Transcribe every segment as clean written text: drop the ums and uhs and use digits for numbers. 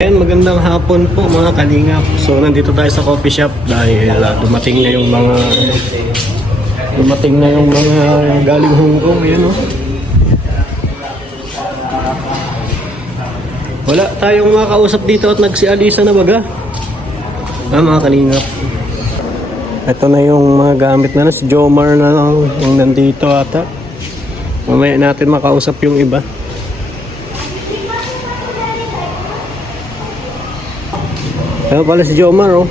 Ayan, magandang hapon po mga kalingap. So nandito tayo sa coffee shop dahil dumating na yung mga galing Hong Kong, yun oh. Wala tayong makausap dito at nagsialisa na baga. Mga kalingap. Ito na yung mga gamit na si Jomar na lang yung nandito ata. Mamaya natin makausap yung iba. Kaya pala si Jomar oh.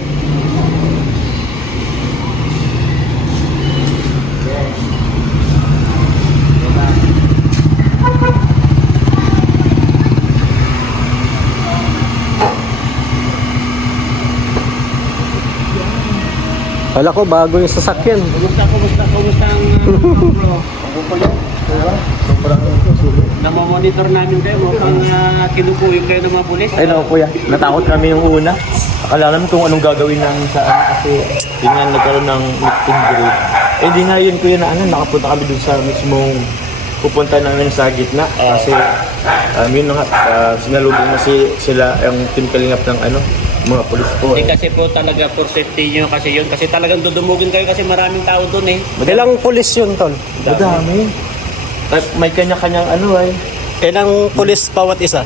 Wala ko bago yung sasakyan. Kumusta ang bro? Ako pa yun. Sobrang namamonitor namin kayo. Mukhang kinupuyog kayo ng mga pulis. Ay no, kuya. Natakot kami yung una. Akala namin kung anong gagawin namin sa kasi yun nga nagkaroon ng meeting group. Eh di nga yun kuya na nakapunta kami dun sa mismong pupunta namin sa gitna. Kasi yun nga, sinalubong na sila yung team kalingap ng mga polis po. Hindi kasi po talaga for safety nyo kasi yun. Kasi talagang dudumugin kayo kasi maraming tao dun eh. Ilang pulis yun, Tol? Madami. At may kanya-kanyang Ilang pulis bawat isa?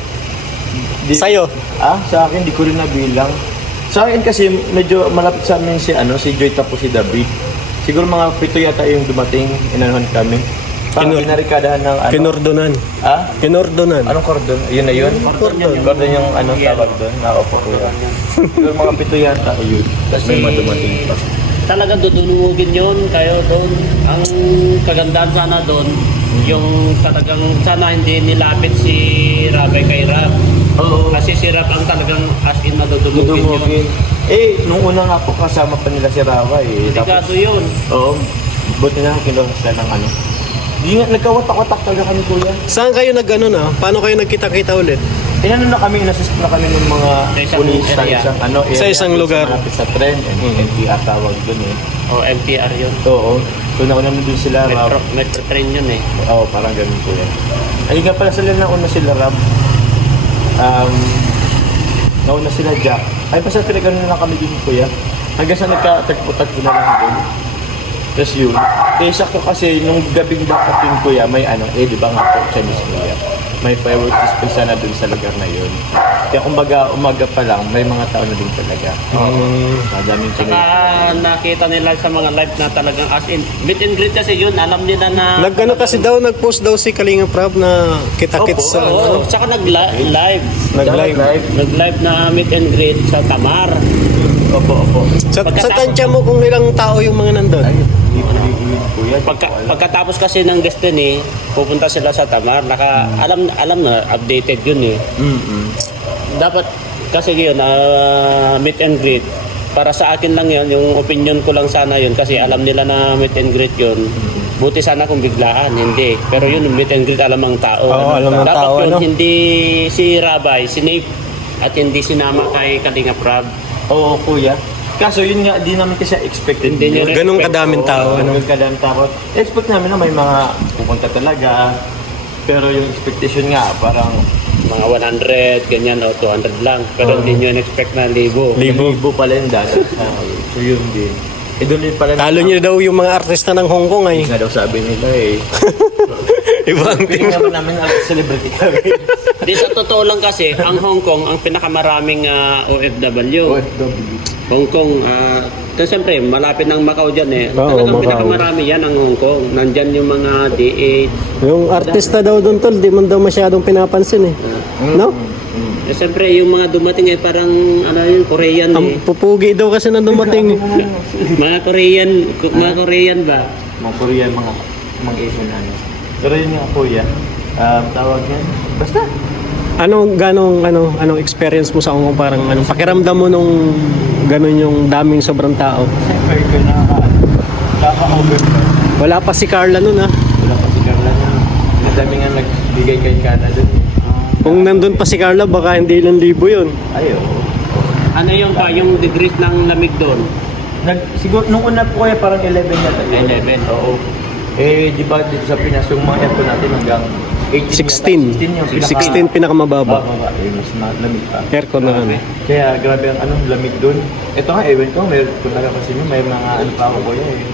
Sa'yo? Sa akin, di ko rin nabilang. Sa akin kasi medyo malapit sa amin si Joy tapos si David. Siguro mga 7 yata yung dumating, inanuhan kami. Pinarikadahan ng Kinordonan. Kinordonan. Anong cordon? Yun na yun? Cordon yung tawag doon. Nakaupo ko yun. Siguro mga 7 yata yun. Tapos may mga dumating pa. Talagang dudumugin yun kayo doon. Ang kagandahan sana doon, yung talagang sana hindi nilapit si Rabay kay Rab. Oo. Kasi si Rab ang talagang as in madudumugin yun. Nung una nga po kasama pa nila si Rabay. Delikado yun. Oo. Buti na kinuha sila ng Di nga, nagkawatak-watak talaga kami kuya. Saan kayo paano kayo nagkita-kita ulit? Inano na kami, inassist na kami ng mga pulis sa area. Sa isang lugar. Malapit sa tren, NTR tawag dun eh. O MTR yun. Oo. So nauna dun sila, Rab. Metro train yun eh. Oo, parang ganun kuya. Ay nga pala sila nauna sila, Rab. Nauna sila Jack. Ay basta pinagano na kami din kuya. Hanggang sa nagkatagpo-tagpo na lang dun. Tapos yun. Sakto kasi nung gabing dapat yun kuya, may di ba nga po, Chinese New Year. May fireworks display sana dun sa lugar na yun. Kaya kumbaga umaga pa lang, may mga tao na din talaga. Madaming Saka nakita nila sa mga live na talagang as in, meet and greet kasi yun, alam nila na... Nagpost daw si Kalinga Prab na kita-kits sa Saka nag-live. Nag-live Na meet and greet sa Tamar. Opo. Sa tansya mo kung ilang tao yung mga nandun? Pagkatapos kasi ng Destiny, pupunta sila sa Tamar. Alam na, updated yun eh. Dapat kasi yun, meet and greet. Para sa akin lang yun, yung opinion ko lang sana yun. Kasi alam nila na meet and greet yun. Buti sana kung biglaan, hindi. Pero yun, meet and greet alam ang tao. Alam ang dapat tao, yun, hindi si Rabay, sinave at hindi sinama kay Kalinga Prab. Oo, kuya. Kaso yun nga, di namin kasi expected. Hindi nyo Ganong kadaming tao. Ganong kadaming tao. Expect namin na may mga pupunta talaga. Pero yung expectation nga, parang mga 100, ganyan o 200 lang. Pero hindi nyo in-expect na 1,000. libo pala yung dati. So yun din. Doon din pala. Talo nyo daw yung mga artista ng Hong Kong ay. Nga daw sabi nila eh. Ibang Tingnan naman namin ang celebrity kami. Di sa totoo lang kasi, ang Hong Kong, ang pinakamaraming OFW. Hong Kong, siyempre, malapit ng Macau dyan eh. Talagang Macau. pinakamarami yan ang Hong Kong. Nandyan yung mga D8. Yung artista daw doon, Tol, di man daw masyadong pinapansin eh. No? Siyempre, yung mga dumating ay parang, Korean eh. Ang pupugi daw kasi na dumating. Mga Korean ba? Mga Korean, mga Asian Pero yun nga kuya, tawag yan. Basta. Anong experience mo sa Hong Kong? Parang pakiramdam mo nung ganun yung daming sobrang tao? Siyempre, nakaka-over. Wala pa si Carla nun ha? Wala pa si Carla nun. Madami nga nagbigay kay Carla dun. Kung nandun pa si Carla, baka hindi lang 1,000 yun. Ay, oo. Ano yung degrees ng lamig doon? Siguro, nung una po kaya parang 11 yata. 11. Oo. Di ba dito sa Pinas, yung mga aircon natin hanggang 16. 16 yung 16 pinakamababa. Bababa, mas malamig pa. Aircon na ano. Kaya grabe ang anong lamig doon. Ito nga, ewan ko, kung nalapasin nyo, may mga ano pa ako kuya eh.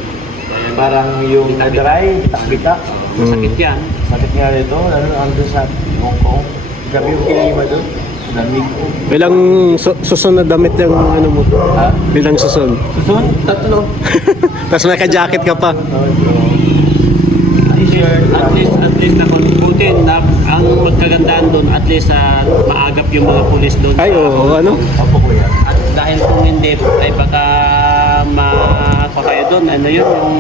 Parang yung dry, bitak-bitak. Sakit yan. Sakit nga nito, lalo andun sa Hong Kong. Grabe yung kilima doon. Lamig. Bilang susun na damit yung ano mo. Ha? Bilang susun. Susun? Tatlo. Tapos may ka-jacket ka pa. T-shirt. At least na buti na ang magkagandaan doon, at least maagap yung mga pulis doon. Ay, oo, ano? Opo kuya. At dahil kung hindi, ay baka kayo doon, ano yun, yung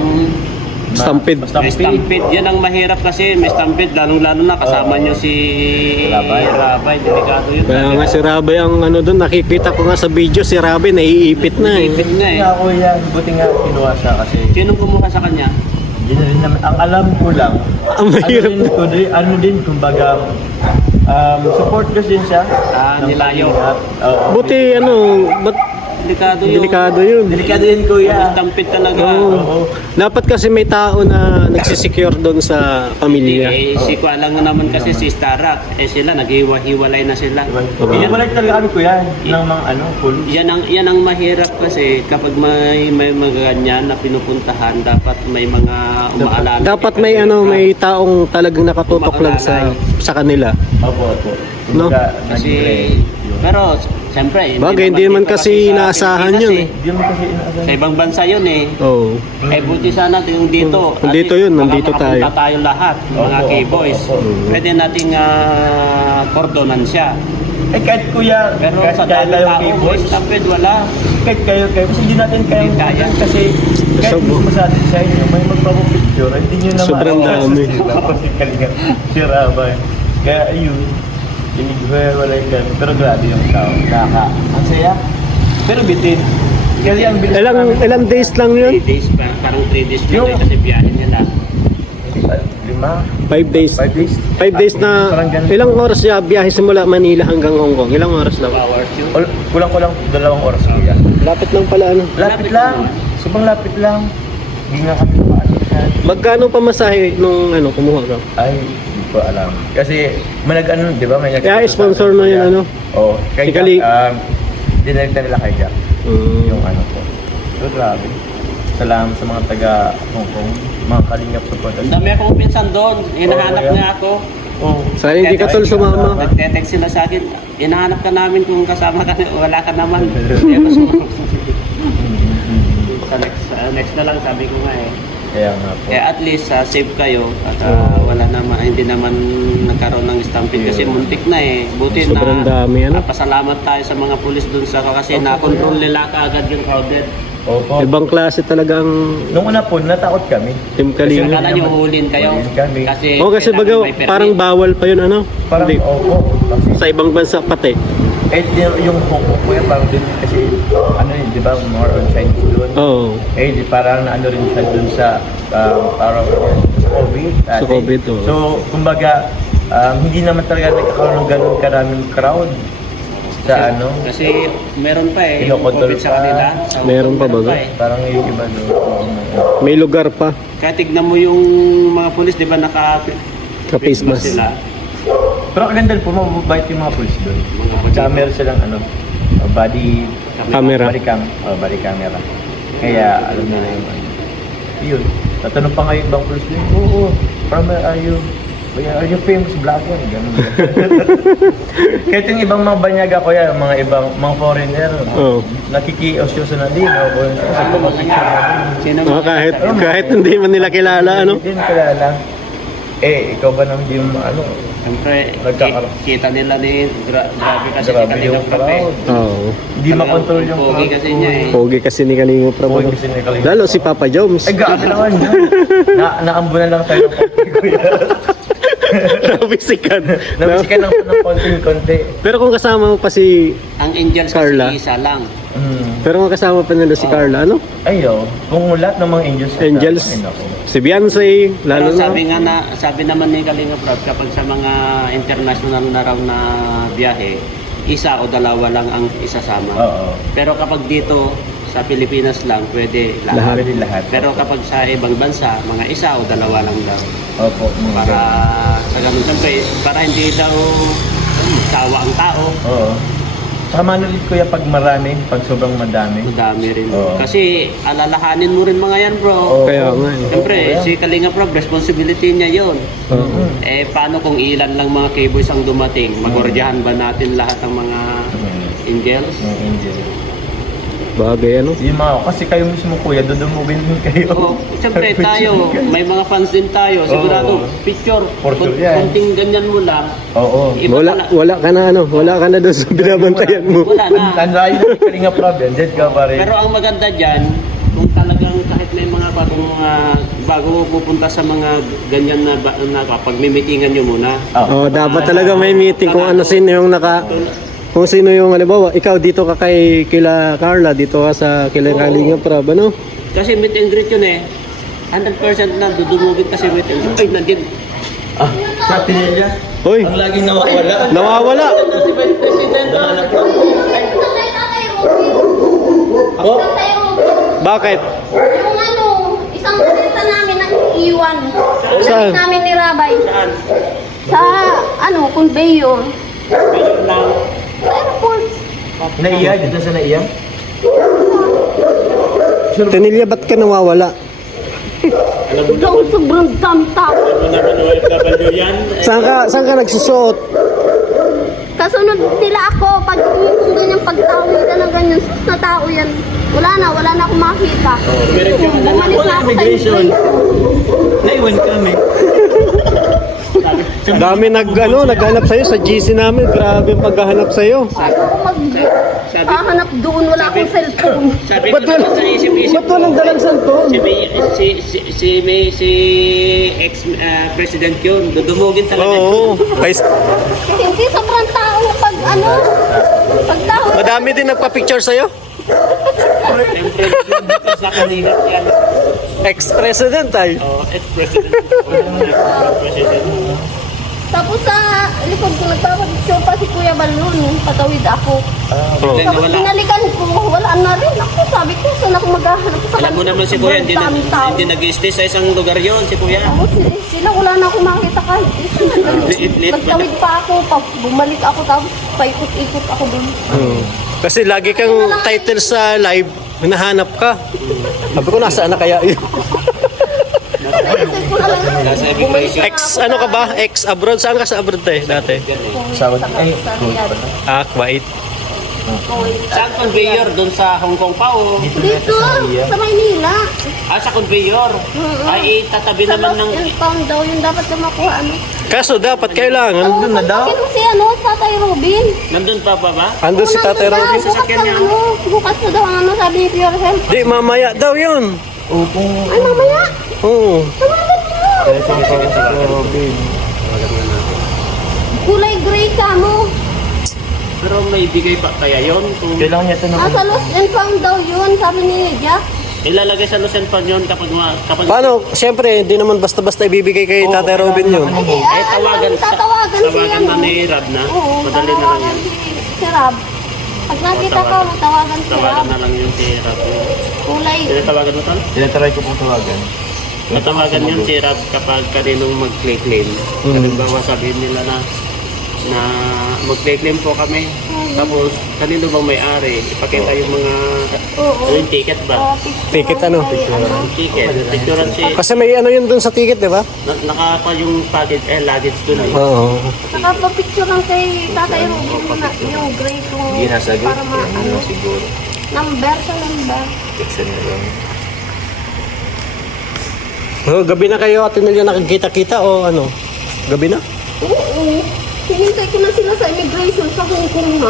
Stampede. may stampede. Yan ang mahirap kasi, may stampede, lalong-lalo na kasama nyo si Rabay, delikado yun. Kaya nga si Rabay ang ano doon, nakikita ko nga sa video si Rabay naiipit na eh. Ipit na eh. Nga kuya, buti nga kinuha siya kasi Sinong kumuha sa kanya? yun na rin naman, ang alam ko lang, Ang mahirap. ano din, kumbaga, support ko din siya. ng Nilayo. Kalingap. Oo. Buti ano, ba't Delikado yun. delikado yun. Delikado yun kuya. Stampede talaga. Oo. Dapat kasi may tao na nagsisecure doon sa pamilya. Eh, si Kwa lang naman kasi si Starak. Eh sila, naghiwa-hiwalay na sila. Balik talaga kami kuya ng mga pulis. Yan ang mahirap kasi kapag may mga ganyan na pinupuntahan, dapat may mga umaalala. Dapat may ano, may taong talagang nakatutok lang sa kanila. Opo. No? Kasi, pero siyempre, Bagay, hindi naman dito kasi sa inaasahan Pilipinas yun eh. Hindi mo kasi inaasahan. Sa ibang bansa yun eh. Oo. Eh buti sana yung dito. Kung dito yun, nandito tayo. Baka tayo lahat, mga Opo, K-boys. opo. Pwede nating kordonan siya. Eh kahit kuya, Pero kahit sa kaya dami tayo tao, keyboard, stampede wala. kahit kayo, kasi hindi natin kaya Hindi kaya. kasi kahit Sob- mismo sa atin sa inyo, may magpapapicture, hindi nyo naman. Sobrang dami. Kasi kalinga, sira ba? Kaya ayun, wala yung ganun. Pero grabe yung tao. Ang saya. Pero bitin. Kasi ang bilis Ilang days lang 3 yun? days pa, parang 3 days pa Yung- kasi biyahe nila. 5 5 days. 5 days. 5 days na, Parang ganun. ilang oras siya biyahe simula Manila hanggang Hong Kong? Ilang oras lang? 2 hours yun. Kulang-kulang 2 oras kuya. Lapit lang pala ano. Lapit lang. Sobrang lapit lang. Hindi nga kami maano siya. Magkano pa masahe nung ano, kumuha ka? Ay, hindi ko alam. Kasi may nag-ano, di ba? May Kaya sponsor na yun ano? Oo. Kay Si Kali. Jack, dinirect nila kay Jack. Yung Mm. ano ko. So, grabe. Salamat sa mga taga Hong Kong. Mga kalingap supporters. Ang dami akong pinsan doon. Hinahanap Oo, yeah. nga ako. Oo. Sana hindi ka tol sumama. Nagte-text sila sa akin. Hinahanap ka namin kung kasama ka. Wala ka naman. Hindi ako sumama. Sa next na lang sabi ko nga eh. Kaya nga po. At least safe kayo at wala naman, hindi naman nagkaroon ng stampede kasi muntik na eh. Buti Sobrang dami, ano? pasalamat tayo sa mga pulis dun sa kasi na-control nila kaagad yung crowded. Opo. Ibang klase talagang Nung una po, natakot kami. Team Kalinga. Akala nyo hulin kayo Hulin kami. kasi Oo, kasi kailangan baga may permit. parang bawal pa yun ano? Parang, Hindi. opo. Kasi, Sa ibang bansa pati. yung Hong Kong po yan, parang din kasi, ano yun, di ba, more on Chinese doon. Oo. Eh, di parang naano rin siya dun sa, parang, sa COVID. Sa COVID, oo. So, kumbaga, hindi naman talaga nagkakaroon ng ganun karaming crowd sa ano. Kasi meron pa eh, yung Kinokontrol COVID sa pa. kanila. Sa Hong Meron Kong pa ba ba? eh. Parang yung iba doon. May lugar pa. Kaya tignan mo yung mga pulis, di ba Ka-face mask. sila. Pero ang ganda po, mababait yung mga police doon. Tsaka meron silang ano, body Camera. body camera. Kaya alam nila yung ano. Yun. Tatanong pa nga yung ibang police doon, oo, from are you famous vlogger? Ganun. Kahit yung ibang mga banyaga ko yan, mga ibang mga foreigner, Oo. nakikiosyoso na din. Sino Kahit hindi man nila kilala ano. Hindi din kilala. Eh, ikaw ba nang di mo ano? Siyempre, Nagkakaroon. kita nila grabe kasi Grabe si yung Kalinga Prab eh. crowd. Oo. Hindi makontrol yung Pogi crowd. kasi niya eh. Pogi kasi ni Kalinga Prab. Pogi ano? kasi ni Kalinga. Lalo si Papa Jones. Eh, grabe naman yun. Naambunan lang tayo ng konti, kuya. Nabisikan. Nabisikan lang po ng konti-konti. Pero kung kasama mo pa si Ang Angels Carla. kasi isa lang. Pero kung kasama pa nila si Carla, ano? Ayo, kung lahat ng mga angels. Angels. Ay, naku. Si Beyonce, lalo Pero na. sabi naman ni Kalinga Prab, kapag sa mga international na raw na biyahe, isa o dalawa lang ang isasama. Oo. Pero kapag dito sa Pilipinas lang, pwede Lahat. Pwede lahat. Pero kapag sa ibang bansa, mga isa o dalawa lang daw. Opo, mga Para sa ganun, siyempre, para hindi daw tawa ang tao. Oo. Saka manulit kuya pag marami, pag sobrang madami. Madami rin. Oo. Kasi alalahanin mo rin mga yan, bro. Oo. Kaya nga eh. Siyempre, Oo, si Kalinga Prab, responsibility niya yon. Oo. Eh, paano kung ilan lang mga K-boys ang dumating? Magordyahan ba natin lahat ng mga angels? Yung angel. Bagay ano. Yung mga, kasi kayo mismo kuya, dudumugin din kayo. Oo, siyempre tayo, may mga fans din tayo. Sigurado, Oo. picture, For sure yan. kunting ganyan mo lang. Oo. Iba Wala, pala- wala ka na ano, wala ka na doon sa binabantayan mo. Wala na. Ang layo na Kalinga Prab yan, Jet ka pa rin. Pero ang maganda dyan, kung talagang kahit may mga bagong bago pupunta sa mga ganyan na pagmimitingan nyo muna. Oh, dapat talaga may meeting kung ano sino yung kung sino yung halimbawa, ikaw dito ka kay kila Carla, dito ka sa kila Kalinga Prab, ano? Kasi meet and greet yun eh. 100% na dudumugin kasi meet and greet. Ay, nandiyan. Ah, sa Pinilla, Hoy, ang laging nawawala. nawawala. Si Vice President. Ako? Bakit? Yung ano, isang kaseta namin na iwan. Saan? Gamit namin ni Rabay. Saan? Sa, ano, conveyor. Ngayon lang. Sa airport. Naiya, dito sa naiya? Tanilya, ba't ka nawawala? Alam mo Biglang sobrang dami tao. naman OFW yan. Saan ka nagsusuot? Kasunod nila ako, pag kung ganyan pagtawid ka ng ganyan, sus na tao yan. Wala na akong makita. Bumalik na ako sa immigration. Naiwan kami. Dami naghanap sa'yo sa GC namin. Grabe ang paghahanap sa'yo. Paano ako maghahanap doon, wala akong cellphone. Sabi ko Ba't naman sa isip-isip ba't walang dalang cellphone? si ex-president yun, dudumugin talaga. Oo. Guys, Hindi sobrang tao pag ano, pagtawid. madami din nagpa-picture sa'yo. Siyempre, dito sa kanina yan. Ex-president ay. Oh, ex-president. Ex-president. Tapos sa likod ko, nagpapapicture pa si Kuya Balon, patawid ako. Biglang Tapos nawala. pinalikan ko, wala na rin. Ako, sabi ko, saan ako maghahanap sa Alam mo naman si Kuya, hindi, daming tao. hindi nag-stay sa isang lugar yon si Kuya. Tapos sila, wala na akong makita kahit isa. Liit-liit pa Nagtawid pa ako, bumalik ako, tapos paikot-ikot ako doon. Kasi lagi kang title sa live, hinahanap ka. Sabi ko, nasaan na kaya yun? Naisip ko na lang, Nasa bumalik immigration. na Ex, ako ano ka ba? Ex abroad? Saan ka sa abroad tayo dati? Saudi, ay, sa Kuwait Riyadh. pala. Ah, Kuwait. Kuwait. Saan conveyor? Doon sa Hong Kong pa o? Dito, sa Maynila. Sa conveyor. Ay, itatabi Sa naman lost ng... and found daw, yung dapat na makuha, ano. Kaso dapat kailangan. Doon na daw? Bakit mo si ano, Tatay Robin? Nandun pa ba? Andun si Tatay Robin. Sa sasakyan niya. Bukas na daw ang ano, sabi ni Pure Health. Di, mamaya daw yun. Opo. Ay, mamaya. Oo. Tawagan mo. Kulay gray ka mo. Pero may bigay pa kaya yon kung Kailangan niya ito na Sa lost and found daw yun, sabi ni Jack. ilalagay sa Lucent Pan yun kapag Paano? Siyempre, hindi naman basta-basta ibibigay kay Tatay Robin yun. Ay, tawagan tatawagan si tawagan ano. na ni Rab na. Oo, Madali na lang tatawagan yun. si Rab. Pag nakita ka, tawagan si Tawagan Rab. na lang yun si Rab. Kulay. Tinatawagan mo tal? Tinatry ko pong tawagan. Natawagan yun si Rab kapag kaninong mag-claim. Halimbawa sabihin nila na mag-claim po kami. Tapos kanino bang may-ari? Ipakita yung mga Oo. yung ticket ba? Ticket ano? Ticket. Picturean si Kasi may ano yun dun sa ticket, di ba? nakapa yung luggage dun eh. Oo. Nakapapicture lang kay Tatay Robin mo na yung gray kung Hindi nasagot. para Ano siguro. number sa number. Texan na lang. Oh, gabi na kayo at nila nakikita-kita o ano? Gabi na? Oo. Hinintay ko na sila sa immigration sa Hong Kong na.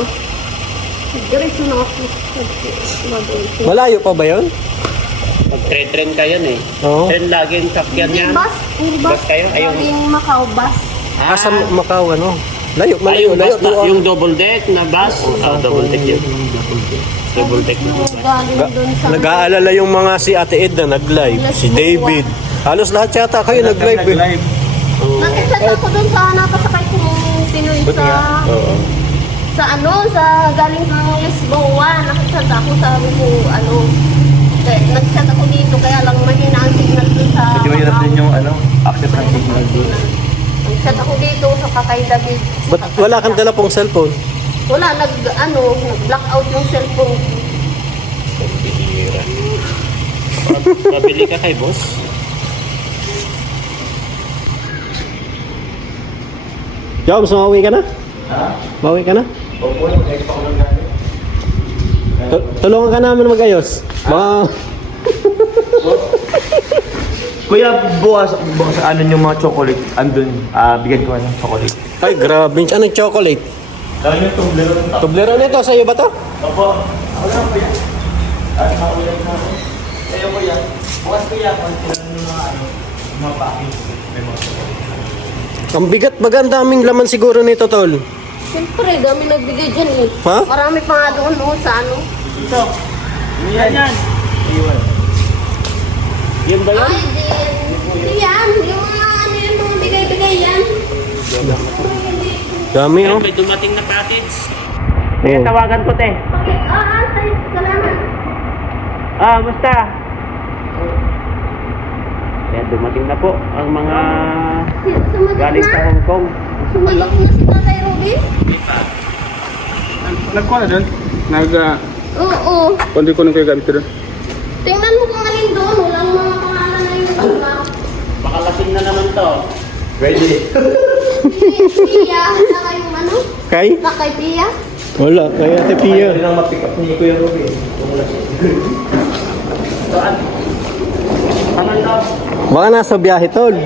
Diretso na ako. Malayo pa ba yun? Mag-train kayo eh. Oo. Train laging sakyan Hindi, niya. bus. Puro bus. Bus kayo? Ayun. Galing Macau, bus. Ah, sa Macau, ano? Layo, Ay, malayo, yung layo. bus na, yung double deck na bus. Double deck yun. Double deck na bus. Galing doon sa... Nag-aalala yung mga si Ate Ed na nag-live. Si David. Halos lahat yata kayo nag-live eh. Nakichat ako doon sa nakasakay kong Pinoy sa... Oo. Sa sa galing sa Lisboa, nakachat ako, sabi ko, nag-chat ako dito, kaya lang mahina ang signal doon sa Medyo mahirap din yung access ng signal doon. Nag-chat ako dito sa Kakay David. Ba't wala kang dala pong cellphone? Wala, nag-blackout yung cellphone ko. Bihira. Pabili ka kay boss? Joms, mauwi ka na? Ha? Mauwi ka na? Opo, next pa ko lang galing. Tulungan ka namin mag-ayos. Kuya, bukas yung mga chocolate, andun, bigyan ko ng chocolate. Ay, grabe. Anong chocolate? Dahil yung tublero ng tao. Tublero nito, sa'yo ba to? Opo, ako lang po yan. At maulan na ako. Sa'yo ko yan. Bukas ko yan, kung sila ng mga packing. May mga chocolate. Ang bigat baga, ang daming laman siguro nito, tol. Siyempre, dami nagbigay dyan eh. Ha? Marami pa nga doon sa Ito. Yan yan. Iwan. Yun ba yun? Ay, di yan. Yung mga bigay-bigay yan. Dami, oh. May dumating na package. Oh. Tawagan ko, te. Salamat. Basta. Kaya dumating na po ang mga galing sa Hong Kong. Sumagot na si Tatay Robin? Nagkuha na doon? Oo. Kundi ko nung kayo gamit doon. Tingnan mo kung alin doon. Walang mga pangalan na yung iba. Baka lasing na naman to. Ready? Pia. Saka yung Kay? Kay Pia. Wala, kay Ate Pia. Pwede lang ma-pick up ni Kuya Robin. Baka nasa biyahe, tol.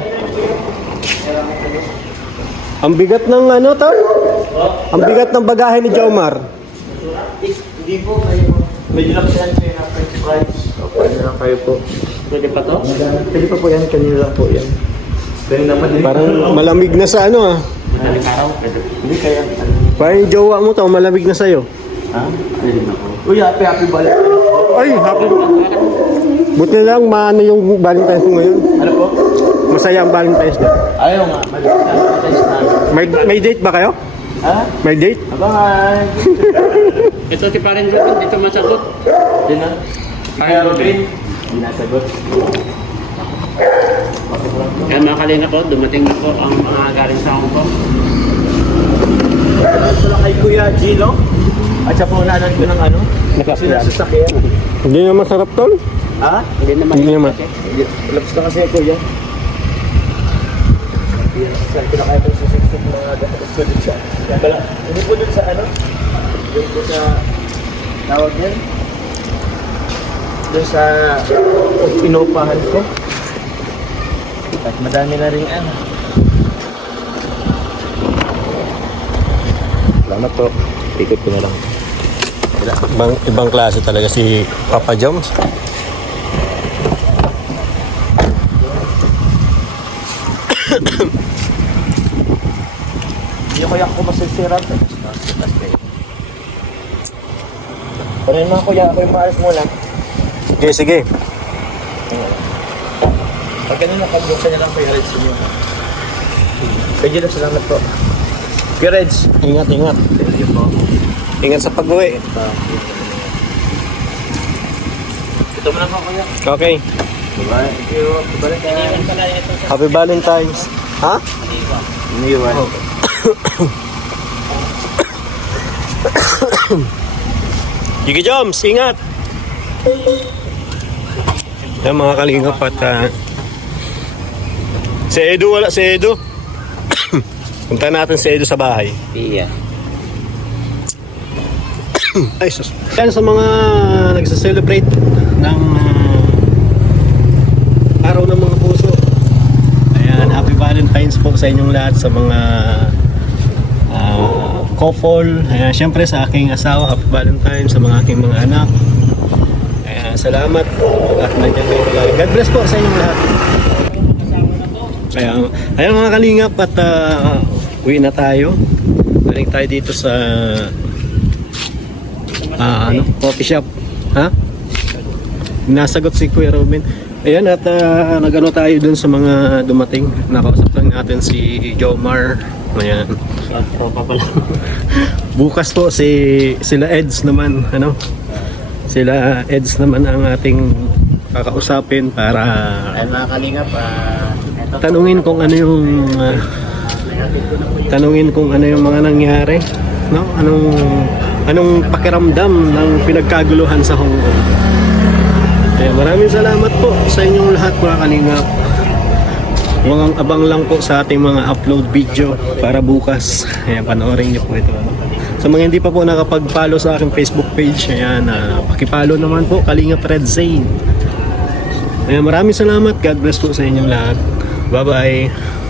Ang bigat ng tol? Ang bigat ng bagahe ni Jomar. Hindi po, medyo lang siya na French fries. Pwede lang kayo po. Pwede pa to? Pwede pa po yan, kanina lang po yan. Pero naman din. Parang malamig na sa ah. Madaling araw? Pwede. Hindi kaya. Parang yung jowa mo to, malamig na sa'yo. Ha? Pwede na po. Uy, happy balik. Ay, happy. Buti na lang maano yung Valentine's mo ngayon. Ano po? Masaya ang Valentine's Day. Ayaw nga, mali. May date ba kayo? Ha? May date? Abangan. Ito si Parin Robin, dito masagot. Di na. Kaya Robin, hindi nasagot. Kaya mga kalinga po, dumating na po ang mga galing sa Hong Kong. Salamat pala kay Kuya Gino. At siya po unanan ko ng kasi nasa sakyan. Hindi na masarap, tol. Ha? Hindi naman. Hindi naman. Labs na kasi Kuya. Saan ko na kaya itong susunod mga dapat ko dun sa... Hindi po dun sa Dun po sa... Tawag yan? Dun sa... Inupahan ko. At madami na rin Salamat po. Ikot ko na lang. Ibang klase talaga si Papa Joms. Hindi ko ako masisirat. Pero yung mga kuya, ako yung maalis muna. Sige, sige. Pag ganun na, pag-buksan niya lang kay Reds niyo. Kaya lang, salamat po. Kuya Reds. Ingat, ingat. Thank you po. Ingat sa pag-uwi. Ito mo na po kuya. Okay. Bye-bye. Thank you. Bye-bye. Happy Valentine's. Ha? Iniwan. Sige, Joms, ingat. Yan mga kalingap at si Edu, wala si Edu. Punta natin si Edu sa bahay. Iya. Ay, sus. Yan sa mga nagsa-celebrate ng araw ng mga puso. Ayan, happy Valentine's po sa inyong lahat, sa mga couple. Ayan, syempre sa aking asawa, happy Valentine's, sa mga aking mga anak. Ayan, salamat at nandiyan kayo palagi. God bless po sa inyong lahat. Ayan mga kalingap at uwi na tayo. Balik tayo dito sa coffee shop. Ha? Nasagot si Kuya Robin. Ayan, at nagano tayo dun sa mga dumating. Nakausap lang natin si Jomar. Ayan. Tropa pala. Bukas po sila Eds naman, ano? Sila Eds naman ang ating kakausapin para Ay mga kalingap, eto. tanungin kung ano yung mga nangyari, no? Anong pakiramdam ng pinagkaguluhan sa Hong Kong. Maraming salamat po sa inyong lahat, mga kalingap. Huwag abang lang po sa ating mga upload video para bukas. Ayan, panoorin niyo po ito. Sa mga hindi pa po nakapag-follow sa aking Facebook page, ayan, paki-follow naman po, Kalingap Red Zane. Ayan, maraming salamat. God bless po sa inyong lahat. Bye-bye.